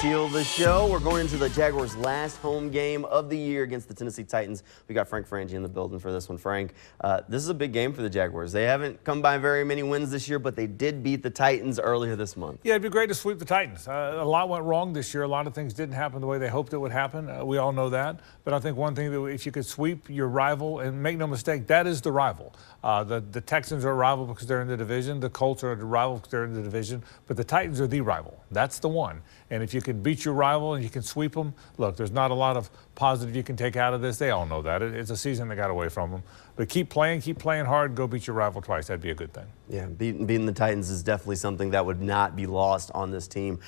Teal The Show. We're going into the Jaguars' last home game of the year against the Tennessee Titans. We got Frank Frangie in the building for this one. Frank, this is a big game for the Jaguars. They haven't come by very many wins this year, but they did beat the Titans earlier this month. Yeah, it'd be great to sweep the Titans. A lot went wrong this year. A lot of things didn't happen the way they hoped it would happen. We all know that. But I think one thing, that if you could sweep your rival, and make no mistake, that is the rival. The Texans are a rival because they're in the division. The Colts are the rival because they're in the division. But the Titans are the rival. That's the one. And if you can beat your rival and you can sweep them, look, there's not a lot of positive you can take out of this. They all know that. It's a season that got away from them. But keep playing hard, go beat your rival twice. That'd be a good thing. Yeah, beating the Titans is definitely something that would not be lost on this team.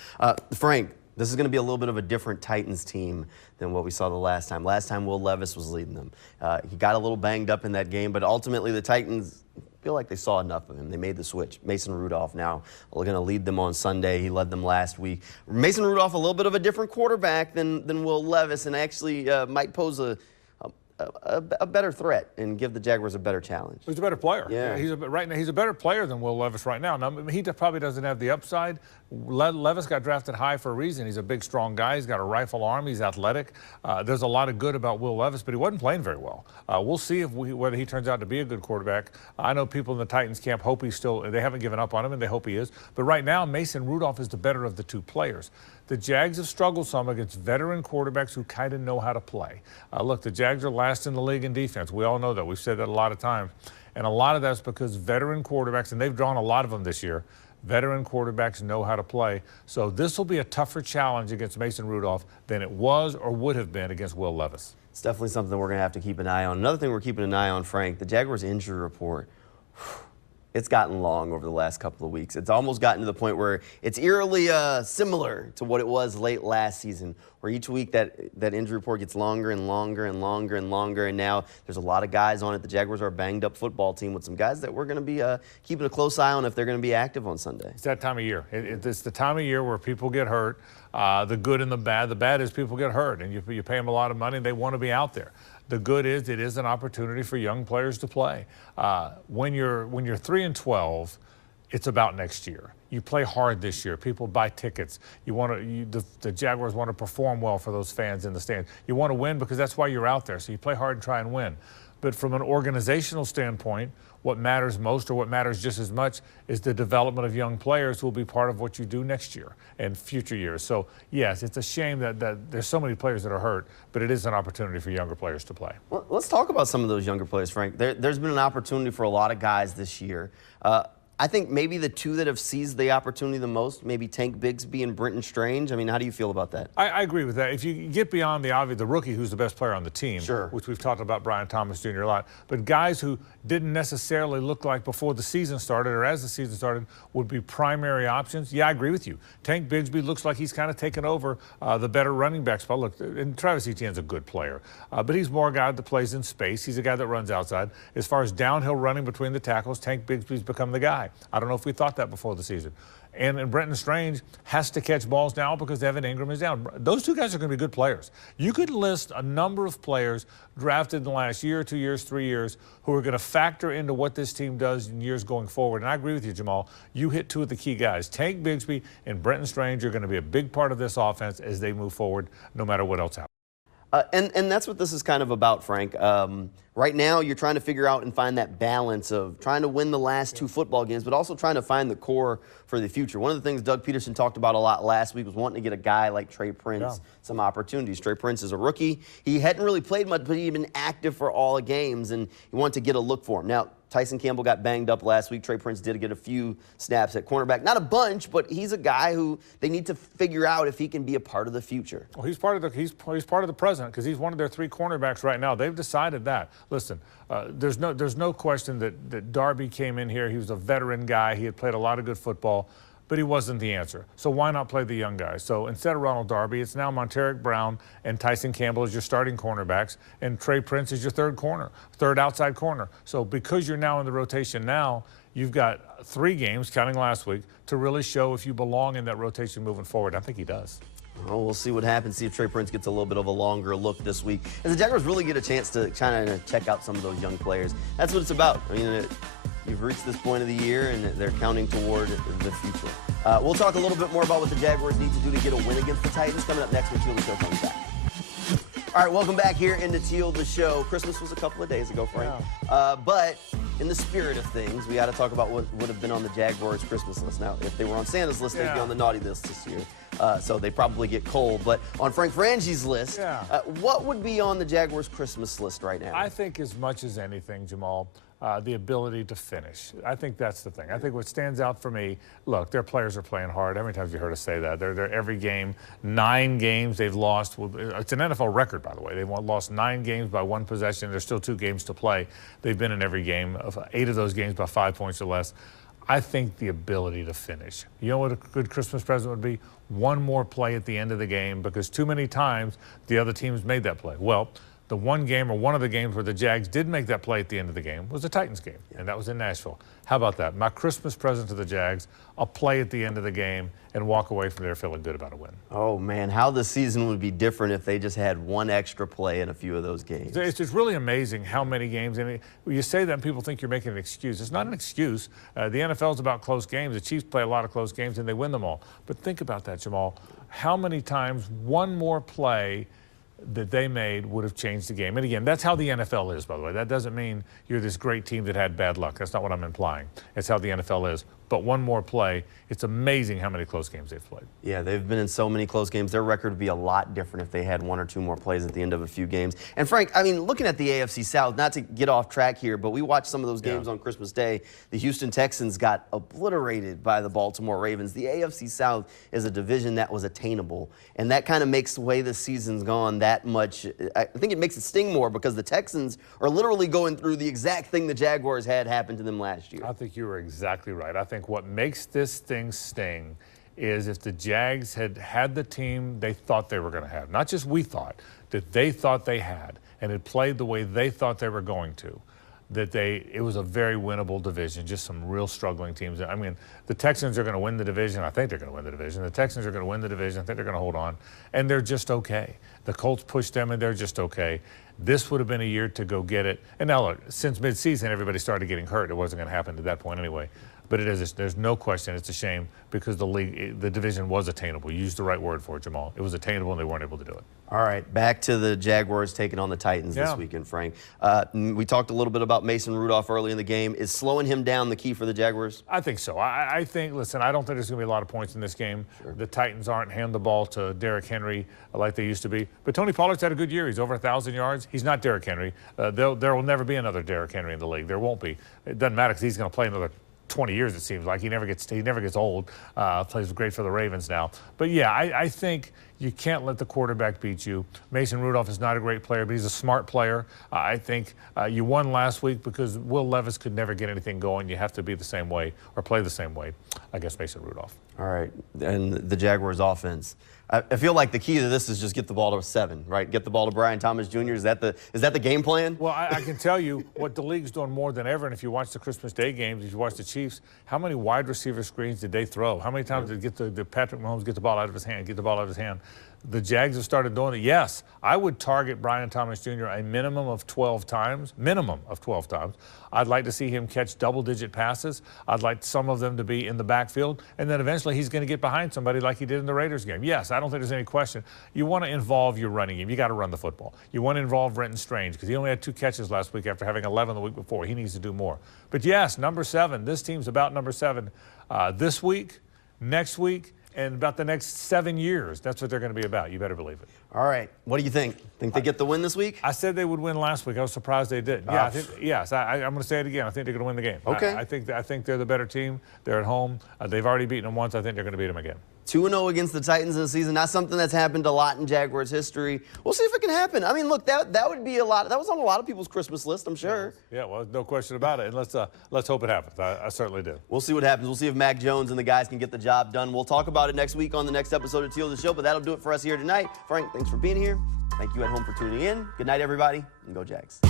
Frank, this is going to be a little bit of a different Titans team than what we saw the last time. Last time, Will Levis was leading them. He got a little banged up in that game, but ultimately the Titans feel like they saw enough of him. They made the switch. Mason Rudolph now going to lead them on Sunday. He led them last week. Mason Rudolph, a little bit of a different quarterback than Will Levis, and actually might pose a better threat and give the Jaguars a better challenge. He's a better player. Yeah. Right now, he's a better player than Will Levis right now. Now, he probably doesn't have the upside. Levis got drafted high for a reason. He's a big, strong guy. He's got a rifle arm. He's athletic. There's a lot of good about Will Levis, but he wasn't playing very well. We'll see whether he turns out to be a good quarterback. I know people in the Titans camp hope he's still, they haven't given up on him, and they hope he is. But right now, Mason Rudolph is the better of the two players. The Jags have struggled some against veteran quarterbacks who kind of know how to play. Look, the Jags are last in the league in defense. We all know that. We've said that a lot of times. And a lot of that's because veteran quarterbacks, and they've drawn a lot of them this year, veteran quarterbacks know how to play. So this will be a tougher challenge against Mason Rudolph than it was or would have been against Will Levis. It's definitely something we're going to have to keep an eye on. Another thing we're keeping an eye on, Frank, the Jaguars injury report. It's gotten long over the last couple of weeks. It's almost gotten to the point where it's eerily similar to what it was late last season, where each week that injury report gets longer and longer and longer and longer, and now there's a lot of guys on it. The Jaguars are a banged-up football team with some guys that we're going to be keeping a close eye on if they're going to be active on Sunday. It's that time of year. It's the time of year where people get hurt, the good and the bad. The bad is people get hurt, and you pay them a lot of money, and they want to be out there. The good is it is an opportunity for young players to play. When you're 3-12, it's about next year. You play hard this year. People buy tickets. The Jaguars want to perform well for those fans in the stands. You want to win because that's why you're out there. So you play hard and try and win. But from an organizational standpoint, what matters most, or what matters just as much, is the development of young players who will be part of what you do next year and future years. So, yes, it's a shame that there's so many players that are hurt, but it is an opportunity for younger players to play. Well, let's talk about some of those younger players, Frank. There's been an opportunity for a lot of guys this year. I think maybe the two that have seized the opportunity the most, maybe Tank Bigsby and Brenton Strange. I mean, how do you feel about that? I agree with that. If you get beyond the obvious, the rookie who's the best player on the team, sure, which we've talked about Brian Thomas Jr. a lot, but guys who didn't necessarily look like before the season started or as the season started would be primary options. Yeah, I agree with you. Tank Bigsby looks like he's kind of taken over the better running back spot. Look, and Travis Etienne's a good player, but he's more a guy that plays in space. He's a guy that runs outside. As far as downhill running between the tackles, Tank Bigsby's become the guy. I don't know if we thought that before the season. And Brenton Strange has to catch balls now because Evan Ingram is down. Those two guys are going to be good players. You could list a number of players drafted in the last year, 2 years, 3 years who are going to factor into what this team does in years going forward. And I agree with you, Jamal. You hit two of the key guys. Tank Bigsby and Brenton Strange are going to be a big part of this offense as they move forward, no matter what else happens. And that's what this is kind of about, Frank. Right now, you're trying to figure out and find that balance of trying to win the last two football games, but also trying to find the core for the future. One of the things Doug Peterson talked about a lot last week was wanting to get a guy like Tre Prince some opportunities. Tre Prince is a rookie. He hadn't really played much, but he'd been active for all the games, and he wanted to get a look for him. Now, Tyson Campbell got banged up last week. Tre Prince did get a few snaps at cornerback. Not a bunch, but he's a guy who they need to figure out if he can be a part of the future. Well, he's part of the present because he's one of their three cornerbacks right now. They've decided that. Listen, there's no question that Darby came in here. He was a veteran guy. He had played a lot of good football, but he wasn't the answer. So why not play the young guys? So instead of Ronald Darby, it's now Monteric Brown and Tyson Campbell as your starting cornerbacks, and Tre Prince is your third outside corner. So because you're now in the rotation now, you've got 3 games, counting last week, to really show if you belong in that rotation moving forward. I think he does. Well, we'll see what happens, see if Tre Prince gets a little bit of a longer look this week. And the Jaguars really get a chance to kind of check out some of those young players. That's what it's about. I mean, You've reached this point of the year, and they're counting toward the future. We'll talk a little bit more about what the Jaguars need to do to get a win against the Titans coming up next when Teal The Show comes back. All right, welcome back here into Teal The Show. Christmas was a couple of days ago, Frank. Yeah. But in the spirit of things, we got to talk about what would have been on the Jaguars' Christmas list. Now, if they were on Santa's list, they'd be on the naughty list this year. So they probably get cold. But on Frank Frangi's list, what would be on the Jaguars' Christmas list right now? I think as much as anything, Jamal, the ability to finish. I think that's the thing. I think what stands out for me, look, their players are playing hard. How many times have you heard us say that? They're every game, 9 games they've lost. It's an NFL record, by the way. They've lost 9 games by 1 possession. There's still 2 games to play. They've been in every game, 8 of those games by 5 points or less. I think the ability to finish. You know what a good Christmas present would be? One more play at the end of the game, because too many times the other teams made that play. Well, the one game, or one of the games where the Jags did make that play at the end of the game, was the Titans game, and that was in Nashville. How about that? My Christmas present to the Jags, a play at the end of the game, and walk away from there feeling good about a win. Oh, man, how the season would be different if they just had one extra play in a few of those games. It's just really amazing how many games. And you say that and people think you're making an excuse. It's not an excuse. The NFL is about close games. The Chiefs play a lot of close games, and they win them all. But think about that, Jamal. How many times one more play that they made would have changed the game? And again, that's how the NFL is, by the way. That doesn't mean you're this great team that had bad luck. That's not what I'm implying. It's how the NFL is. But one more play, it's amazing how many close games they've played. Yeah, they've been in so many close games. Their record would be a lot different if they had 1 or 2 more plays at the end of a few games. And Frank, I mean, looking at the AFC South, not to get off track here, but we watched some of those games on Christmas Day. The Houston Texans got obliterated by the Baltimore Ravens. The AFC South is a division that was attainable, and that kind of makes the way the season's gone that much. I think it makes it sting more, because the Texans are literally going through the exact thing the Jaguars had happen to them last year. I think you were exactly right. I think what makes this thing sting is if the Jags had the team they thought they were going to have, not just we thought, that they thought they had, and had played the way they thought they were going to, that it was a very winnable division, just some real struggling teams. I mean, the Texans are going to win the division. I think they're going to win the division. The Texans are going to win the division. I think they're going to hold on, and they're just okay. The Colts pushed them, and they're just okay. This would have been a year to go get it. And now, look, since midseason, everybody started getting hurt. It wasn't going to happen at that point anyway. But it is. There's no question. It's a shame, because the division was attainable. You used the right word for it, Jamal. It was attainable, and they weren't able to do it. All right, back to the Jaguars taking on the Titans this weekend, Frank. We talked a little bit about Mason Rudolph early in the game. Is slowing him down the key for the Jaguars? I think so. I think, listen, I don't think there's going to be a lot of points in this game. Sure. The Titans aren't hand the ball to Derrick Henry like they used to be. But Tony Pollard's had a good year. He's over 1,000 yards. He's not Derrick Henry. There will never be another Derrick Henry in the league. There won't be. It doesn't matter, because he's going to play another 20 years, it seems like. He never gets old. Plays great for the Ravens now. But yeah, I think you can't let the quarterback beat you. Mason Rudolph is not a great player, but he's a smart player. I think you won last week because Will Levis could never get anything going. You have to be the same way, or play the same way against Mason Rudolph. All right, and the Jaguars offense. I feel like the key to this is just get the ball to 7, right? Get the ball to Brian Thomas Jr. Is that the game plan? Well, I can tell you what the league's doing more than ever. And if you watch the Christmas Day games, if you watch the Chiefs, how many wide receiver screens did they throw? How many times did Patrick Mahomes get the ball out of his hand? The Jags have started doing it. Yes, I would target Brian Thomas Jr. a minimum of 12 times. I'd like to see him catch double-digit passes. I'd like some of them to be in the backfield. And then eventually he's going to get behind somebody like he did in the Raiders game. Yes, I don't think there's any question. You want to involve your running game. You got to run the football. You want to involve Renton Strange, because he only had 2 catches last week after having 11 the week before. He needs to do more. But yes, number 7. This team's about number 7 this week, next week, and about the next 7 years. That's what they're going to be about. You better believe it. All right. What do you think? Think they get the win this week? I said they would win last week. I was surprised they didn't. Yeah, I'm going to say it again. I think they're going to win the game. Okay. I think they're the better team. They're at home. They've already beaten them once. I think they're going to beat them again. 2-0 against the Titans in the season. Not something that's happened a lot in Jaguars history. We'll see if it can happen. I mean, look, that would be a lot. That was on a lot of people's Christmas list, I'm sure. Yeah, well, no question about it. And let's hope it happens. I certainly do. We'll see what happens. We'll see if Mac Jones and the guys can get the job done. We'll talk about it next week on the next episode of Teal The Show, but that'll do it for us here tonight. Frank, thanks for being here. Thank you at home for tuning in. Good night, everybody, and go Jags.